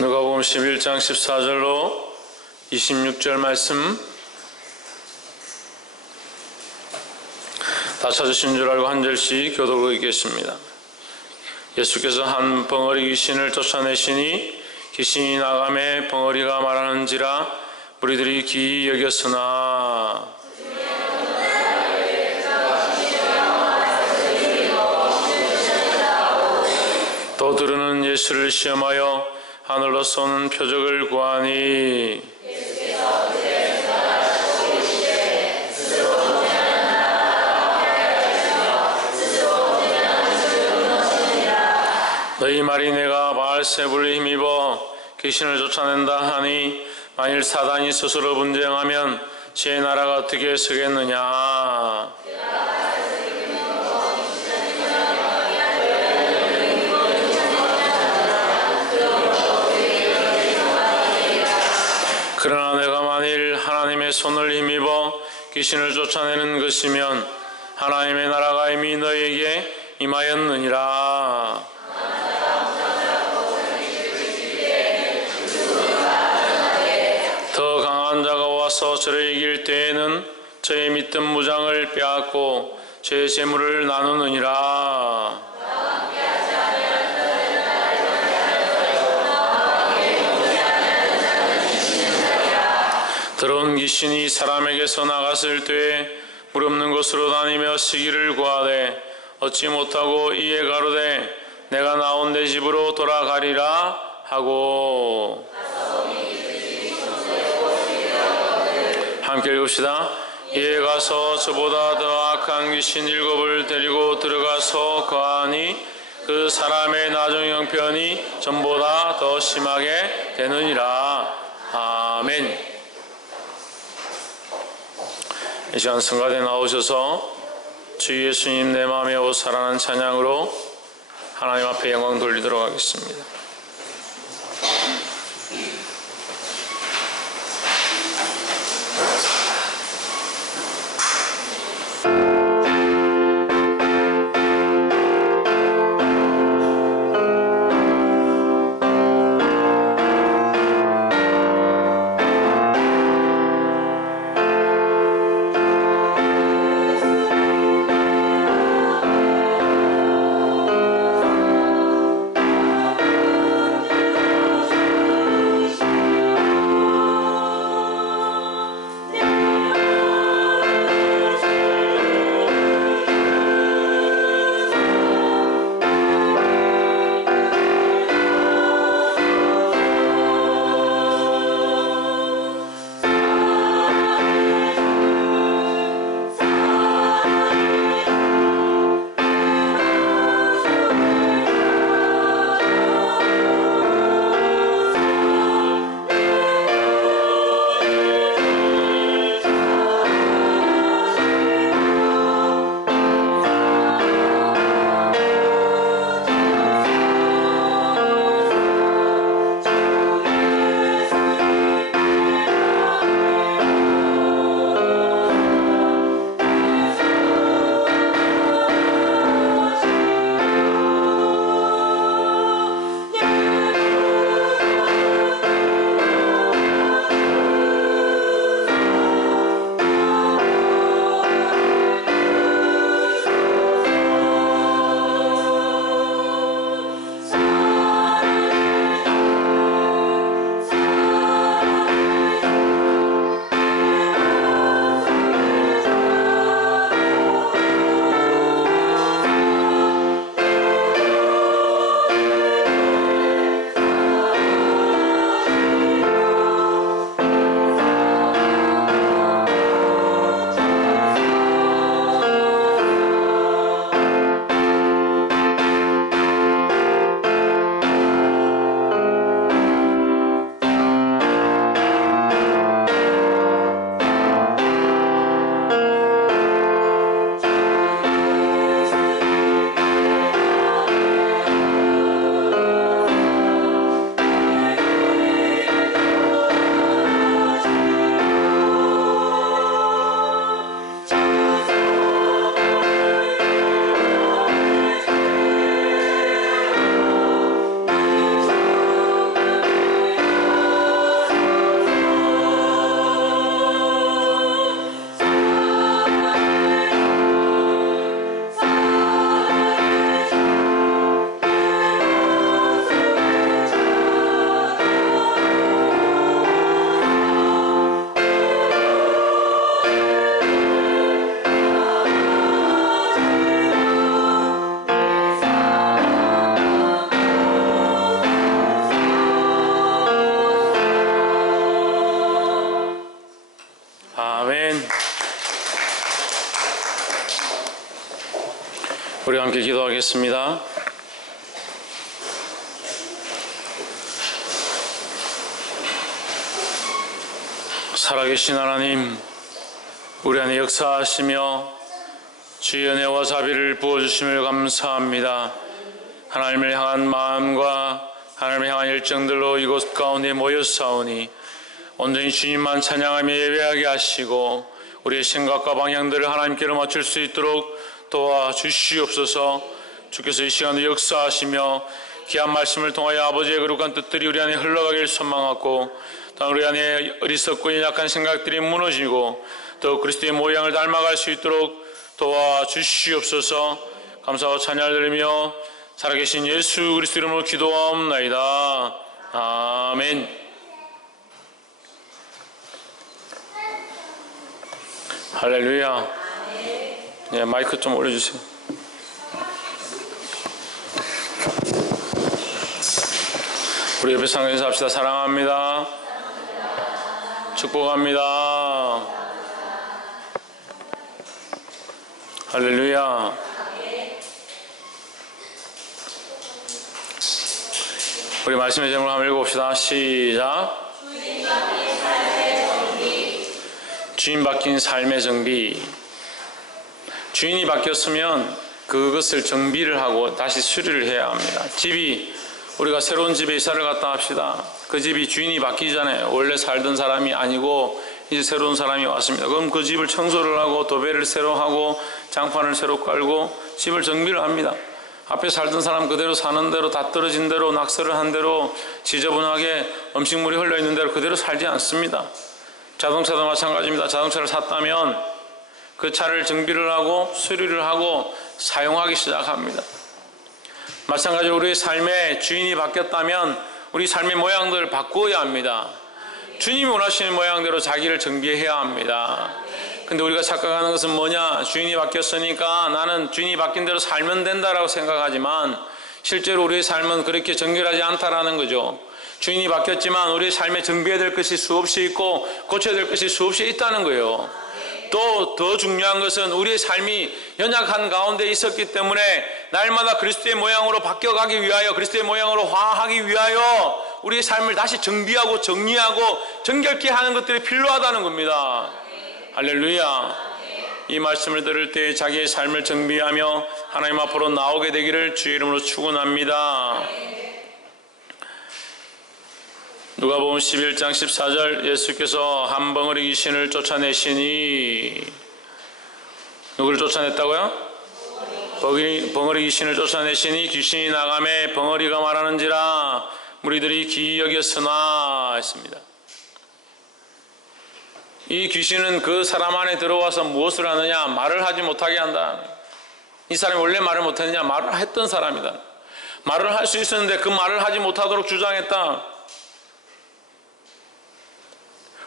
누가복음 11장 14절로 26절 말씀 다 찾으신 줄 알고 한 절씩 교독을 읽겠습니다. 예수께서 한 벙어리 귀신을 쫓아내시니 귀신이 나가매 벙어리가 말하는지라 무리들이 기이 여겼으나 또 들으는 예수를 시험하여 하늘로 쏘는 표적을 구하니 너희 말이 내가 바알세불에 힘입어 귀신을 쫓아낸다 하니 만일 사단이 스스로 분쟁하면 제 나라가 어떻게 서겠느냐. 그러나 내가 만일 하나님의 손을 힘입어 귀신을 쫓아내는 것이면 하나님의 나라가 이미 너희에게 임하였느니라. 더 강한 자가 와서 저를 이길 때에는 저의 믿던 무장을 빼앗고 제 재물을 나누느니라. 더러운 귀신이 사람에게서 나갔을 때에 물 없는 곳으로 다니며 시기를 구하되 얻지 못하고 이에 가로되 내가 나온 내 집으로 돌아가리라 하고. 함께 읽읍시다. 이에 가서 저보다 더 악한 귀신 7을 데리고 들어가서 거하니 그 사람의 나중 형편이 전보다 더 심하게 되느니라. 아멘. 이 시간 성가대에 나오셔서 주 예수님 내 마음에 오 살아난 찬양으로 하나님 앞에 영광 돌리도록 하겠습니다. 우리 함께 기도하겠습니다. 살아계신 하나님, 우리 안에 역사하시며 주의 은혜와 자비를 부어주심을 감사합니다. 하나님을 향한 마음과 하나님을 향한 열정들로 이곳 가운데 모였사오니 온전히 주님만 찬양하며 예배하게 하시고 우리의 생각과 방향들을 하나님께로 맞출 수 있도록 도와주시옵소서. 주께서 이 시간에 역사하시며 귀한 말씀을 통하여 아버지의 거룩한 뜻들이 우리 안에 흘러가길 소망하고 또 우리 안에 어리석고 약한 생각들이 무너지고 또 그리스도의 모양을 닮아갈 수 있도록 도와주시옵소서. 감사와 찬양을 드리며 살아계신 예수 그리스도 이름으로 기도하옵나이다. 아멘. 할렐루야. 네, 마이크 좀 올려주세요. 우리 옆에 상에서 합시다. 사랑합니다. 축복합니다. 할렐루야. 우리 말씀의 제목을 한번 읽어봅시다. 시작. 주인 바뀐 삶의 정비. 주인이 바뀌었으면 그것을 정비를 하고 다시 수리를 해야 합니다. 우리가 새로운 집에 이사를 갔다 합시다. 그 집이 주인이 바뀌기 전에 원래 살던 사람이 아니고 이제 새로운 사람이 왔습니다. 그럼 그 집을 청소를 하고 도배를 새로 하고 장판을 새로 깔고 집을 정비를 합니다. 앞에 살던 사람 그대로 사는 대로 다 떨어진 대로 낙서를 한 대로 지저분하게 음식물이 흘러있는 대로 그대로 살지 않습니다. 자동차도 마찬가지입니다. 자동차를 샀다면 그 차를 정비를 하고 수리를 하고 사용하기 시작합니다. 마찬가지로 우리의 삶의 주인이 바뀌었다면 우리 삶의 모양들을 바꾸어야 합니다. 주님이 원하시는 모양대로 자기를 정비해야 합니다. 근데 우리가 착각하는 것은 뭐냐? 주인이 바뀌었으니까 나는 주인이 바뀐 대로 살면 된다라고 생각하지만 실제로 우리의 삶은 그렇게 정결하지 않다라는 거죠. 주인이 바뀌었지만 우리의 삶에 정비해야 될 것이 수없이 있고 고쳐야 될 것이 수없이 있다는 거예요. 또 더 중요한 것은 우리의 삶이 연약한 가운데 있었기 때문에 날마다 그리스도의 모양으로 바뀌어가기 위하여 그리스도의 모양으로 화하기 위하여 우리의 삶을 다시 정비하고 정리하고 정결케 하는 것들이 필요하다는 겁니다. 할렐루야. 이 말씀을 들을 때 자기의 삶을 정비하며 하나님 앞으로 나오게 되기를 주의 이름으로 축원합니다. 누가복음 11장 14절 예수께서 한 벙어리 귀신을 쫓아내시니 누구를 쫓아냈다고요? 벙어리 귀신을 쫓아내시니 귀신이 나가매 벙어리가 말하는지라 무리들이 기이 여겼으나 했습니다. 이 귀신은 그 사람 안에 들어와서 무엇을 하느냐? 말을 하지 못하게 한다. 이 사람이 원래 말을 못했느냐? 말을 했던 사람이다. 말을 할 수 있었는데 그 말을 하지 못하도록 주장했다.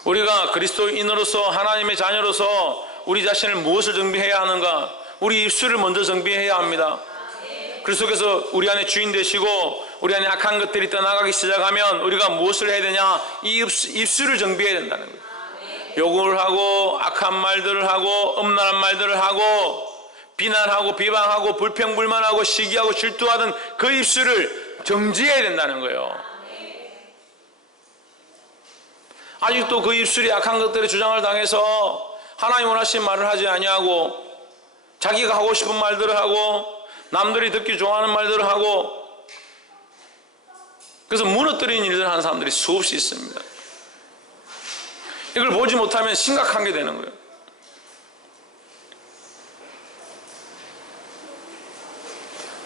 우리가 그리스도인으로서 하나님의 자녀로서 우리 자신을 무엇을 정비해야 하는가? 우리 입술을 먼저 정비해야 합니다. 그리스도께서 우리 안에 주인 되시고 우리 안에 악한 것들이 떠나가기 시작하면 우리가 무엇을 해야 되냐? 이 입술을 정비해야 된다는 거예요. 욕을 하고 악한 말들을 하고 음란한 말들을 하고 비난하고 비방하고 불평불만하고 시기하고 질투하던 그 입술을 정지해야 된다는 거예요. 아직도 그 입술이 악한 것들의 주장을 당해서 하나님 원하신 말을 하지 아니하고 자기가 하고 싶은 말들을 하고 남들이 듣기 좋아하는 말들을 하고 그래서 무너뜨리는 일들을 하는 사람들이 수없이 있습니다. 이걸 보지 못하면 심각한 게 되는 거예요.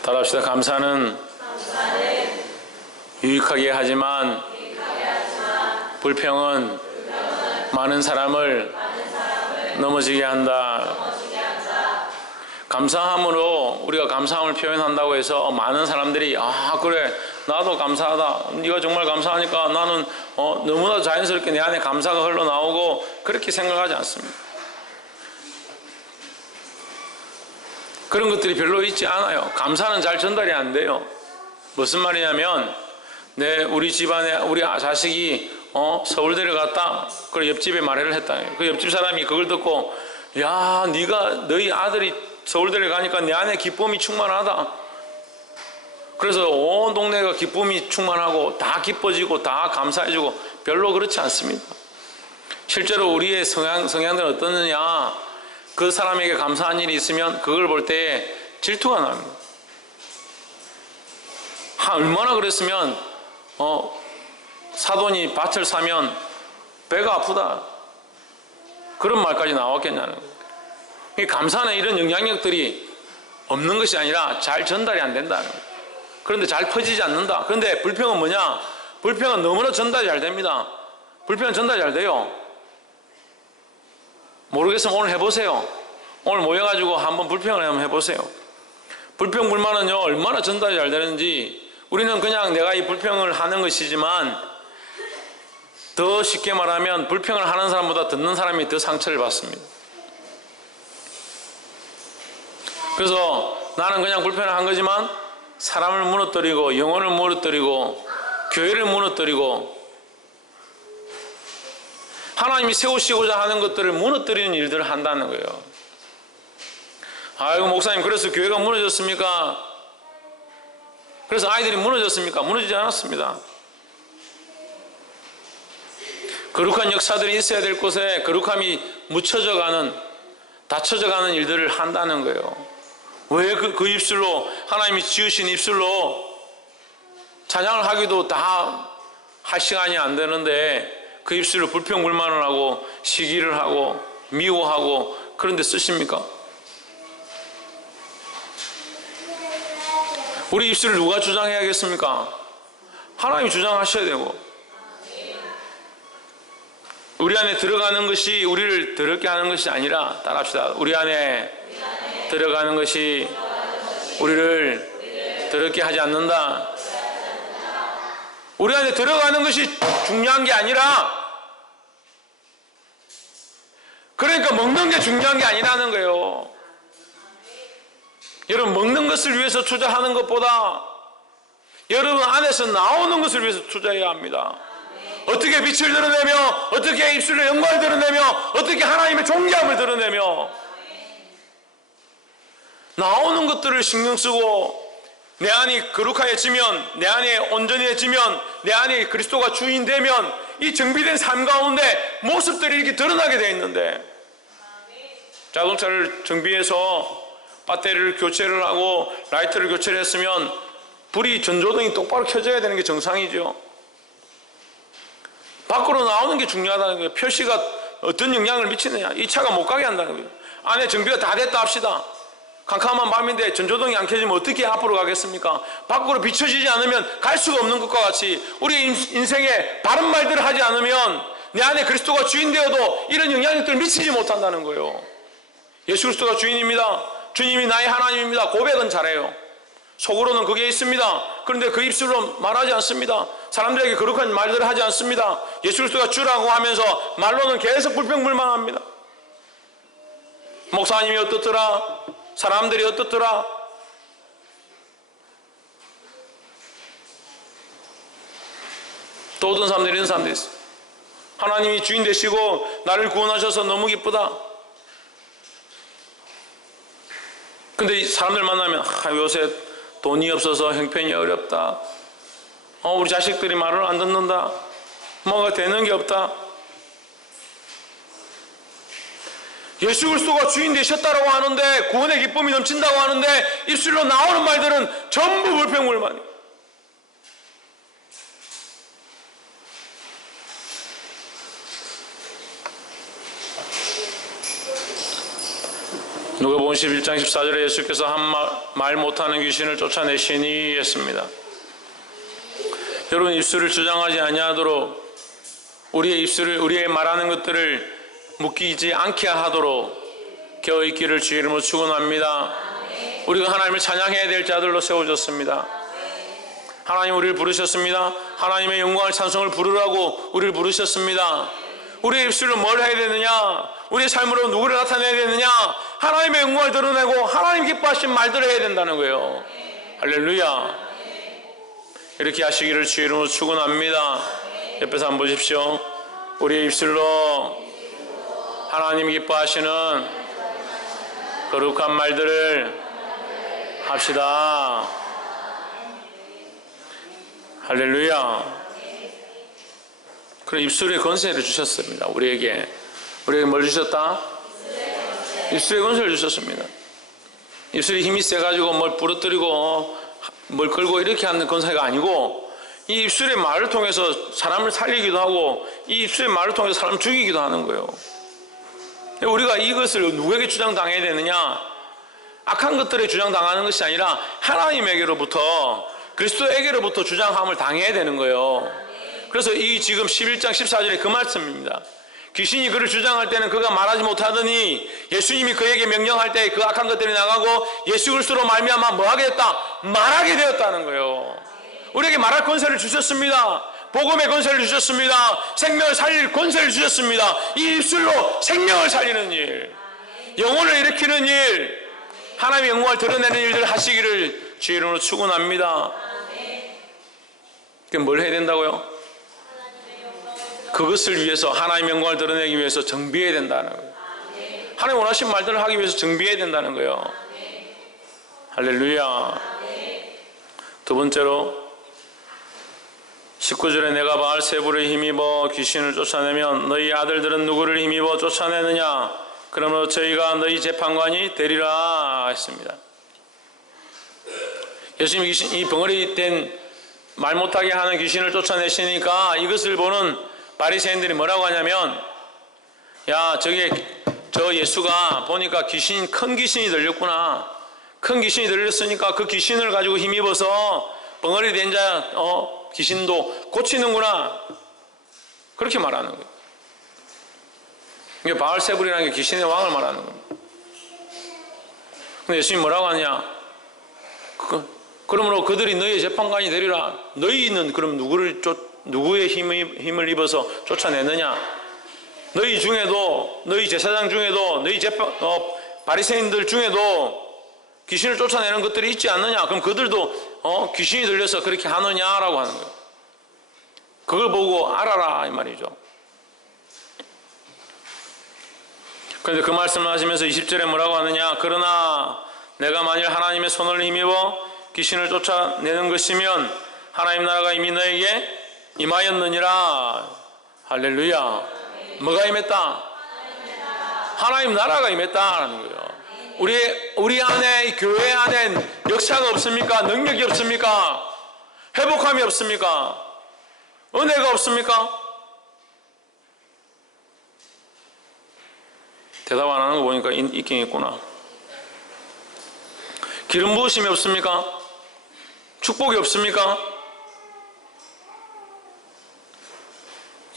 따라합시다. 감사는 유익하게 하지만 불평은 많은 사람을 넘어지게 한다. 감사함으로 우리가 감사함을 표현한다고 해서 많은 사람들이 그래 나도 감사하다. 네가 정말 감사하니까 나는 너무나 자연스럽게 내 안에 감사가 흘러나오고 그렇게 생각하지 않습니다. 그런 것들이 별로 있지 않아요. 감사는 잘 전달이 안 돼요. 무슨 말이냐면 우리 집안에 우리 자식이 서울대를 갔다. 그래 옆집에 말을 했다. 그 옆집 사람이 그걸 듣고 야 네가 너희 아들이 서울대를 가니까 내 안에 기쁨이 충만하다. 그래서 온 동네가 기쁨이 충만하고 다 기뻐지고 다 감사해지고, 별로 그렇지 않습니다. 실제로 우리의 성향들은 어떠느냐, 그 사람에게 감사한 일이 있으면 그걸 볼 때 질투가 납니다. 얼마나 그랬으면 사돈이 밭을 사면 배가 아프다, 그런 말까지 나왔겠냐는 거예요. 감사는 이런 영향력들이 없는 것이 아니라 잘 전달이 안 된다는 거예요. 그런데 잘 퍼지지 않는다. 그런데 불평은 뭐냐? 불평은 너무나 전달이 잘 됩니다. 불평은 전달이 잘 돼요. 모르겠으면 오늘 해보세요. 오늘 모여가지고 한번 불평을 한번 해보세요. 불평 불만은요, 얼마나 전달이 잘 되는지. 우리는 그냥 내가 이 불평을 하는 것이지만, 더 쉽게 말하면 불평을 하는 사람보다 듣는 사람이 더 상처를 받습니다. 그래서 나는 그냥 불평을 한 거지만 사람을 무너뜨리고 영혼을 무너뜨리고 교회를 무너뜨리고 하나님이 세우시고자 하는 것들을 무너뜨리는 일들을 한다는 거예요. 아이고 목사님, 그래서 교회가 무너졌습니까? 그래서 아이들이 무너졌습니까? 무너지지 않았습니다. 거룩한 역사들이 있어야 될 곳에 거룩함이 묻혀져 가는, 닫혀져 가는 일들을 한다는 거예요. 왜 그 입술로, 하나님이 지으신 입술로 찬양을 하기도 다 할 시간이 안 되는데 그 입술로 불평불만을 하고 시기를 하고 미워하고 그런데 쓰십니까? 우리 입술을 누가 주장해야겠습니까? 하나님이 주장하셔야 되고, 우리 안에 들어가는 것이 우리를 더럽게 하는 것이 아니라, 따라합시다. 우리 안에 들어가는 것이 우리를 더럽게 하지 않는다. 우리 안에 들어가는 것이 중요한 게 아니라, 그러니까 먹는 게 중요한 게 아니라는 거예요. 여러분, 먹는 것을 위해서 투자하는 것보다 여러분 안에서 나오는 것을 위해서 투자해야 합니다. 어떻게 빛을 드러내며, 어떻게 입술의 영광을 드러내며, 어떻게 하나님의 존귀함을 드러내며, 나오는 것들을 신경 쓰고 내 안이 거룩해지면, 내 안에 온전해지면, 내 안에 그리스도가 주인 되면 이 정비된 삶 가운데 모습들이 이렇게 드러나게 되어 있는데, 자동차를 정비해서 배터리를 교체를 하고 라이트를 교체를 했으면 불이, 전조등이 똑바로 켜져야 되는 게 정상이죠. 밖으로 나오는 게 중요하다는 거예요. 표시가 어떤 영향을 미치느냐, 이 차가 못 가게 한다는 거예요. 안에 정비가 다 됐다 합시다. 캄캄한 밤인데 전조등이 안 켜지면 어떻게 앞으로 가겠습니까? 밖으로 비춰지지 않으면 갈 수가 없는 것과 같이 우리 인생에 바른 말들을 하지 않으면 내 안에 그리스도가 주인 되어도 이런 영향력들을 미치지 못한다는 거예요. 예수 그리스도가 주인입니다. 주님이 나의 하나님입니다. 고백은 잘해요. 속으로는 그게 있습니다. 그런데 그 입술로 말하지 않습니다. 사람들에게 거룩한 말들을 하지 않습니다. 예수 그리스도가 주라고 하면서 말로는 계속 불평불만합니다. 목사님이 어떻더라, 사람들이 어떻더라. 또 어떤 사람들이 이런 사람들이 있어요. 하나님이 주인 되시고 나를 구원하셔서 너무 기쁘다. 근데 이 사람들 만나면 요새 돈이 없어서 형편이 어렵다. 우리 자식들이 말을 안 듣는다. 뭐가 되는 게 없다. 예수 그리스도가 주인 되셨다고 하는데, 구원의 기쁨이 넘친다고 하는데 입술로 나오는 말들은 전부 불평불만이에요. 누가복음 11장 14절에 예수께서 한 말 못하는 귀신을 쫓아내시니 했습니다. 여러분, 입술을 주장하지 아니하도록, 우리의 입술을, 우리의 말하는 것들을 묶이지 않게 하도록 겨우 있기를 주의 이름으로 축원합니다. 우리가 하나님을 찬양해야 될 자들로 세워졌습니다. 하나님 우리를 부르셨습니다. 하나님의 영광을 찬송을 부르라고 우리를 부르셨습니다. 우리의 입술로 뭘 해야 되느냐? 우리의 삶으로 누구를 나타내야 되느냐? 하나님의 영광을 드러내고 하나님 기뻐하신 말들을 해야 된다는 거예요. 할렐루야. 이렇게 하시기를 주의 이름으로 축원합니다. 옆에서 한번 보십시오. 우리의 입술로 하나님 기뻐하시는 거룩한 말들을 합시다. 할렐루야. 그럼 입술의 권세를 주셨습니다. 우리에게 뭘 주셨다? 입술의 권세를 주셨습니다. 입술이 힘이 세가지고 뭘 부러뜨리고 뭘 걸고 이렇게 하는 권세가 아니고, 이 입술의 말을 통해서 사람을 살리기도 하고 이 입술의 말을 통해서 사람을 죽이기도 하는 거예요. 우리가 이것을 누구에게 주장당해야 되느냐? 악한 것들에 주장당하는 것이 아니라 하나님에게로부터, 그리스도에게로부터 주장함을 당해야 되는 거예요. 그래서 이 지금 11장 14절에 그 말씀입니다. 귀신이 그를 주장할 때는 그가 말하지 못하더니 예수님이 그에게 명령할 때 그 악한 것들이 나가고 예수 그리스도로 말미암아 뭐하게 됐다? 말하게 되었다는 거예요. 우리에게 말할 권세를 주셨습니다. 복음의 권세를 주셨습니다. 생명을 살릴 권세를 주셨습니다. 이 입술로 생명을 살리는 일, 영혼을 일으키는 일, 하나님의 영광을 드러내는 일들을 하시기를 주의 이름으로 축원합니다. 그럼 뭘 해야 된다고요? 그것을 위해서, 하나님의 영광을 드러내기 위해서 정비해야 된다는 거예요. 하나님 원하신 말들을 하기 위해서 정비해야 된다는 거예요. 할렐루야. 두 번째로 19절에 내가 바알세불을 힘입어 귀신을 쫓아내면 너희 아들들은 누구를 힘입어 쫓아내느냐? 그러므로 저희가 너희 재판관이 되리라 했습니다. 예수님이 이 벙어리 된 말 못하게 하는 귀신을 쫓아내시니까 이것을 보는 바리새인들이 뭐라고 하냐면, 야, 저 예수가 보니까 큰 귀신이 들렸구나. 큰 귀신이 들렸으니까 그 귀신을 가지고 힘입어서 벙어리 된 귀신도 고치는구나. 그렇게 말하는 거예요. 이게 바알세불이라는 게 귀신의 왕을 말하는 겁니다. 근데 예수님이 뭐라고 하냐? 그러므로 그들이 너희의 재판관이 되리라. 너희는 그럼 누구의 힘을 입어서 쫓아내느냐? 너희 중에도, 너희 제사장 중에도, 너희 바리새인들 중에도 귀신을 쫓아내는 것들이 있지 않느냐? 그럼 그들도 귀신이 들려서 그렇게 하느냐라고 하는 거예요. 그걸 보고 알아라 이 말이죠. 그런데 그 말씀을 하시면서 20절에 뭐라고 하느냐? 그러나 내가 만일 하나님의 손을 힘입어 귀신을 쫓아내는 것이면 하나님 나라가 이미 너에게 임하였느니라. 할렐루야. 뭐가 임했다? 하나님 나라가 임했다라는 거예요. 우리 안에, 교회 안에 역사가 없습니까? 능력이 없습니까? 회복함이 없습니까? 은혜가 없습니까? 대답 안 하는 거 보니까 있긴 있구나. 기름 부으심이 없습니까? 축복이 없습니까?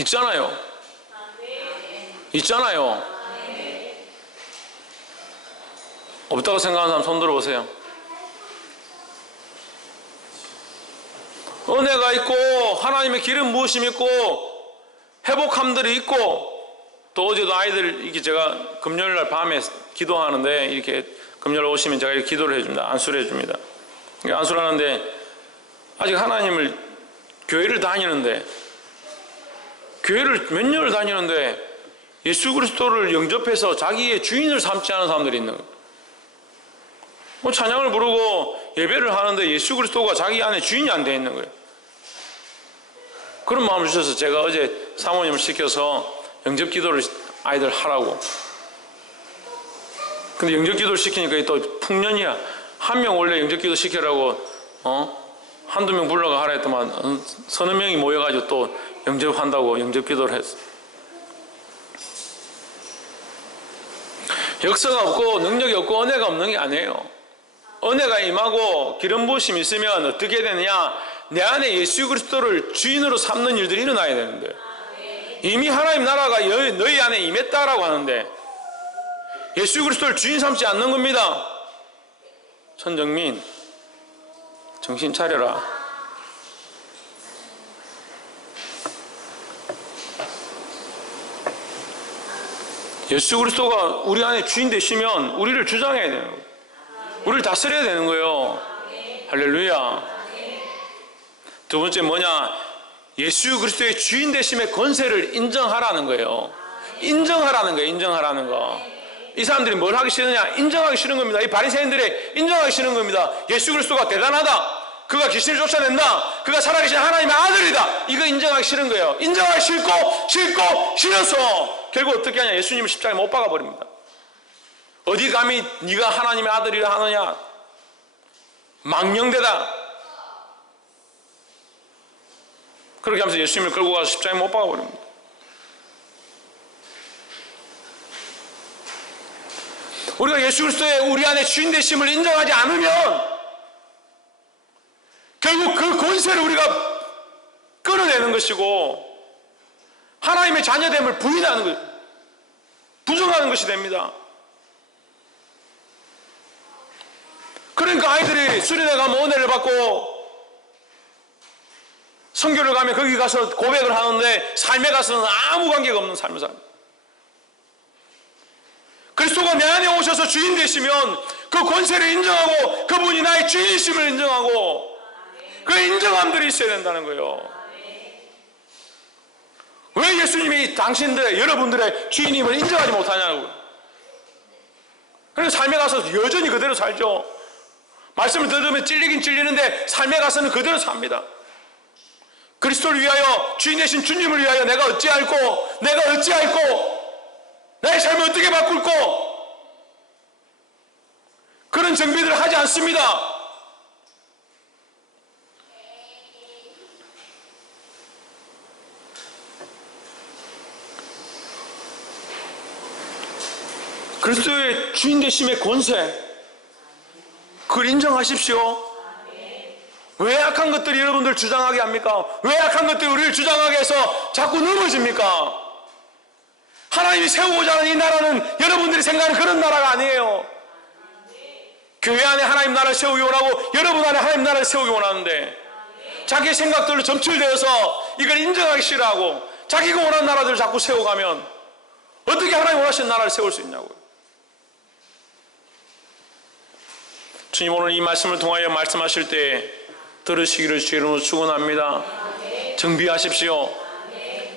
있잖아요. 있잖아요. 없다고 생각하는 사람 손 들어보세요. 은혜가 있고 하나님의 기름 부으심이 있고 회복함들이 있고, 또 어제도 아이들, 이게 제가 금요일날 밤에 기도하는데 이렇게 금요일 오시면 제가 이렇게 기도를 해줍니다. 안수를 해줍니다. 안수를 하는데 아직 하나님을, 교회를 몇 년을 다니는데 예수 그리스도를 영접해서 자기의 주인을 삼지 않은 사람들이 있는 거예요. 찬양을 부르고 예배를 하는데 예수 그리스도가 자기 안에 주인이 안 되어 있는 거예요. 그런 마음을 주셔서 제가 어제 사모님을 시켜서 영접 기도를 아이들 하라고. 근데 영접 기도를 시키니까 또 풍년이야. 한 명 원래 영접 기도 시키라고 한두 명 불러가 하라 했더만 서너 명이 모여가지고 또 영접한다고 영접 기도를 했어. 역사가 없고 능력이 없고 은혜가 없는 게 아니에요. 은혜가 임하고 기름 부으심이 있으면 어떻게 되느냐? 내 안에 예수 그리스도를 주인으로 삼는 일들이 일어나야 되는데, 이미 하나님 나라가 너희 안에 임했다라고 하는데 예수 그리스도를 주인 삼지 않는 겁니다. 천정민, 정신 차려라. 예수 그리스도가 우리 안에 주인 되시면 우리를 주장해야 되는 거예요. 우리를 다스려야 되는 거예요. 할렐루야. 두 번째 뭐냐? 예수 그리스도의 주인 되심의 권세를 인정하라는 거예요. 인정하라는 거예요. 인정하라는 거. 이 사람들이 뭘 하기 싫으냐? 인정하기 싫은 겁니다. 이 바리새인들이 인정하기 싫은 겁니다. 예수 그리스도가 대단하다, 그가 귀신을 쫓아낸다, 그가 살아계신 하나님의 아들이다, 이거 인정하기 싫은 거예요. 인정하기 싫고 싫어서 결국 어떻게 하냐? 예수님을 십자가에 못 박아버립니다. 어디 감히 네가 하나님의 아들이라 하느냐? 망령되다. 그렇게 하면서 예수님을 끌고 가서 십자가에 못 박아버립니다. 우리가 예수 그리스도의 우리 안에 주인 되심을 인정하지 않으면 결국 그 권세를 우리가 끌어내는 것이고 하나님의 자녀됨을 부인하는 것, 부정하는 것이 됩니다. 그러니까 아이들이 수련회 가면 은혜를 받고 선교를 가면 거기 가서 고백을 하는데 삶에 가서는 아무 관계가 없는 삶을 삽니다. 그리스도가 내 안에 오셔서 주인 되시면 그 권세를 인정하고 그분이 나의 주인이심을 인정하고 그 인정함들이 있어야 된다는 거예요. 왜 예수님이 당신들의, 여러분들의 주인임을 인정하지 못하냐고요. 그래서 삶에 가서 여전히 그대로 살죠. 말씀을 들으면 찔리긴 찔리는데 삶에 가서는 그대로 삽니다. 그리스도를 위하여, 주인 되신 주님을 위하여 내가 어찌할꼬, 내가 어찌할꼬, 나의 삶을 어떻게 바꿀꼬, 그런 정비들을 하지 않습니다. 그리스도의 주인 되심의 권세, 그걸 인정하십시오. 왜 악한 것들이 여러분들 주장하게 합니까? 왜 악한 것들이 우리를 주장하게 해서 자꾸 넘어집니까? 하나님이 세우고자 하는 이 나라는 여러분들이 생각하는 그런 나라가 아니에요. 교회 안에 하나님 나라를 세우기 원하고 여러분 안에 하나님 나라를 세우기 원하는데 자기의 생각들로 점철되어서 이걸 인정하기 싫어하고 자기가 원하는 나라들을 자꾸 세워가면 어떻게 하나님 원하시는 나라를 세울 수 있냐고요. 주님 오늘 이 말씀을 통하여 말씀하실 때 들으시기를 주의 이름으로 축원합니다. 정비하십시오.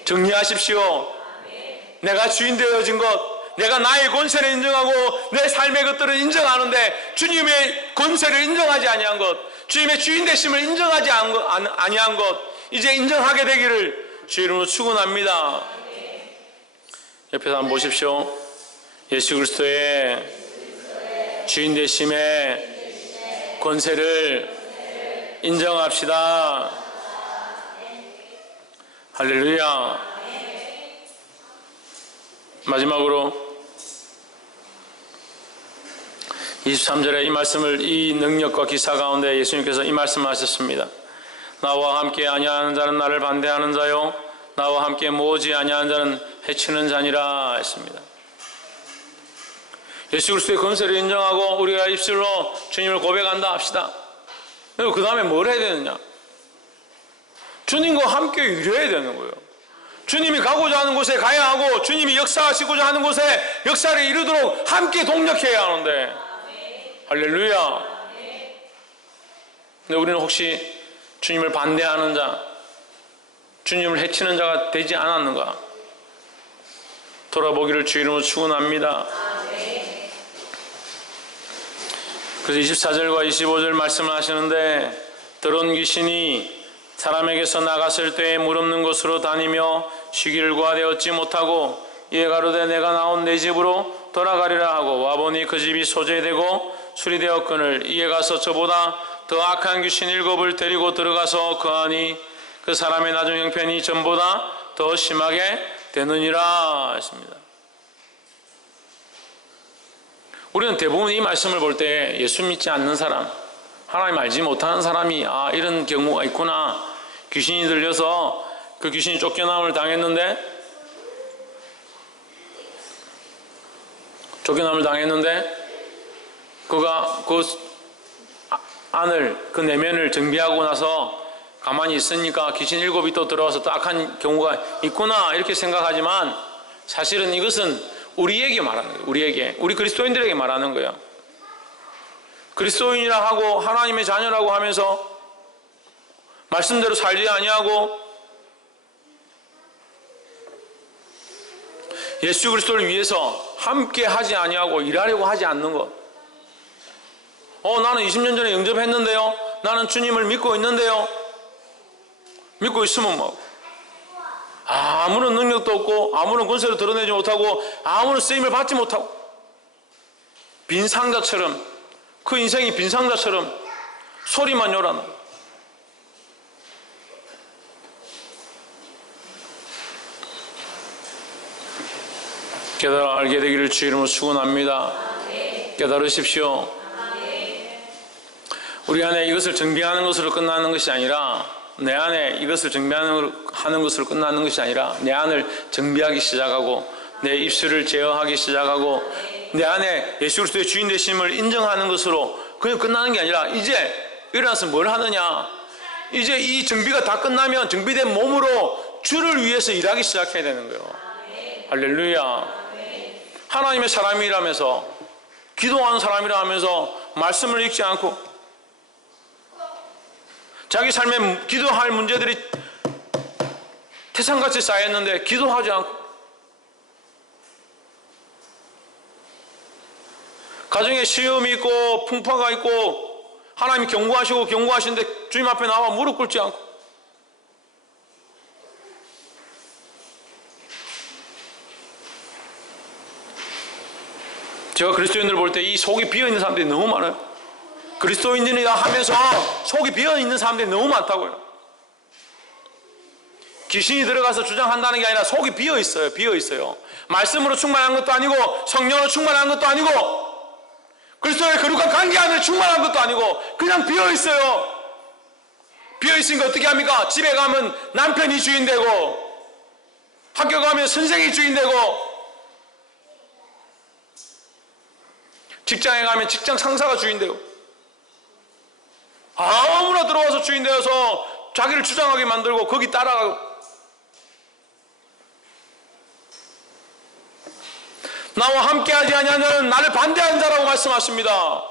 정리하십시오. 내가 주인 되어진 것, 내가 나의 권세를 인정하고 내 삶의 것들을 인정하는데 주님의 권세를 인정하지 아니한 것, 주님의 주인 되심을 인정하지 아니한 것, 이제 인정하게 되기를 주의 이름으로 축원합니다. 옆에서 한번 보십시오. 예수 그리스도의 주인 되심의 권세를 인정합시다. 할렐루야. 마지막으로 23절에 이 말씀을, 이 능력과 기사 가운데 예수님께서 이 말씀을 하셨습니다. 나와 함께 아니하는 자는 나를 반대하는 자요, 나와 함께 모으지 아니하는 자는 해치는 자니라 했습니다. 예수 그리스도의 권세를 인정하고 우리가 입술로 주님을 고백한다 합시다. 그리고 그 다음에 뭘 해야 되느냐? 주님과 함께 일해야 되는 거예요. 주님이 가고자 하는 곳에 가야 하고 주님이 역사하시고자 하는 곳에 역사를 이루도록 함께 동력해야 하는데, 할렐루야. 근데 우리는 혹시 주님을 반대하는 자, 주님을 해치는 자가 되지 않았는가? 돌아보기를 주의 이름으로 축원합니다. 그래서 24절과 25절 말씀을 하시는데, 더러운 귀신이 사람에게서 나갔을 때에 무릎는 곳으로 다니며 쉬기를 구하되 얻지 못하고 이에 가로되 내가 나온 내 집으로 돌아가리라 하고 와보니 그 집이 소재되고 수리되었거늘 이에 가서 저보다 더 악한 귀신 7을 데리고 들어가서 거하니 그 사람의 나중 형편이 전보다 더 심하게 되느니라 했습니다. 우리는 대부분 이 말씀을 볼 때 예수 믿지 않는 사람, 하나님 알지 못하는 사람이 이런 경우가 있구나, 귀신이 들려서 그 귀신이 쫓겨남을 당했는데 그가 그 안을, 그 내면을 정비하고 나서 가만히 있으니까 귀신 7이 또 들어와서 또 악한 경우가 있구나 이렇게 생각하지만, 사실은 이것은 우리에게 말하는 거예요. 우리 그리스도인들에게 말하는 거예요. 그리스도인이라 하고 하나님의 자녀라고 하면서 말씀대로 살지 아니하고 예수 그리스도를 위해서 함께 하지 아니하고 일하려고 하지 않는 것. 나는 20년 전에 영접했는데요. 나는 주님을 믿고 있는데요. 믿고 있으면 뭐 아무런 능력도 없고 아무런 권세를 드러내지 못하고 아무런 쓰임을 받지 못하고 빈 상자처럼, 그 인생이 빈 상자처럼 소리만 요란하고, 깨달아 알게 되기를 주 이름으로 축원합니다. 깨달으십시오. 우리 안에 이것을 정비하는 것으로 끝나는 것이 아니라, 내 안에 이것을 정비하는 것으로 끝나는 것이 아니라 내 안을 정비하기 시작하고 내 입술을 제어하기 시작하고 내 안에 예수 그리스도의 주인 되심을 인정하는 것으로 그냥 끝나는 게 아니라, 이제 일어나서 뭘 하느냐, 이제 이 정비가 다 끝나면 정비된 몸으로 주를 위해서 일하기 시작해야 되는 거예요. 할렐루야. 하나님의 사람이라면서, 기도하는 사람이라 하면서 말씀을 읽지 않고 자기 삶에 기도할 문제들이 태산같이 쌓였는데 기도하지 않고, 가정에 시험이 있고 풍파가 있고 하나님이 경고하시는데 주님 앞에 나와 무릎 꿇지 않고, 제가 그리스도인들 볼 때 이 속이 비어있는 사람들이 너무 많아요. 그리스도인들이라 하면서 속이 비어있는 사람들이 너무 많다고요. 귀신이 들어가서 주장한다는 게 아니라 속이 비어있어요. 비어있어요. 말씀으로 충만한 것도 아니고 성령으로 충만한 것도 아니고 그리스도의 거룩한 관계 안에 충만한 것도 아니고 그냥 비어있어요. 비어있으니까 어떻게 합니까? 집에 가면 남편이 주인 되고, 학교 가면 선생이 주인 되고, 직장에 가면 직장 상사가 주인 되고, 아무나 들어와서 주인 되어서 자기를 주장하게 만들고 거기 따라가고, 나와 함께하지 아니하는 나를 반대하는 자라고 말씀하십니다.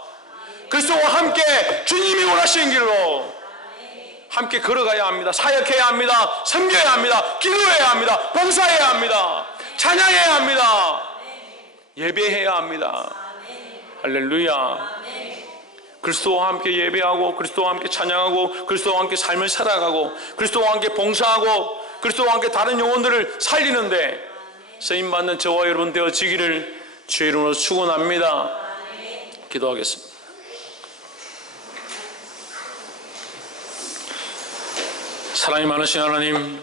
그리스도와 함께 주님이 원하시는 길로 함께 걸어가야 합니다. 사역해야 합니다. 섬겨야 합니다. 기도해야 합니다. 봉사해야 합니다. 찬양해야 합니다. 예배해야 합니다. 할렐루야. 그리스도와 함께 예배하고 그리스도와 함께 찬양하고 그리스도와 함께 삶을 살아가고 그리스도와 함께 봉사하고 그리스도와 함께 다른 영혼들을 살리는데 쓰임받는 저와 여러분 되어지기를 주의 이름으로 축원합니다. 기도하겠습니다. 사랑이 많으신 하나님,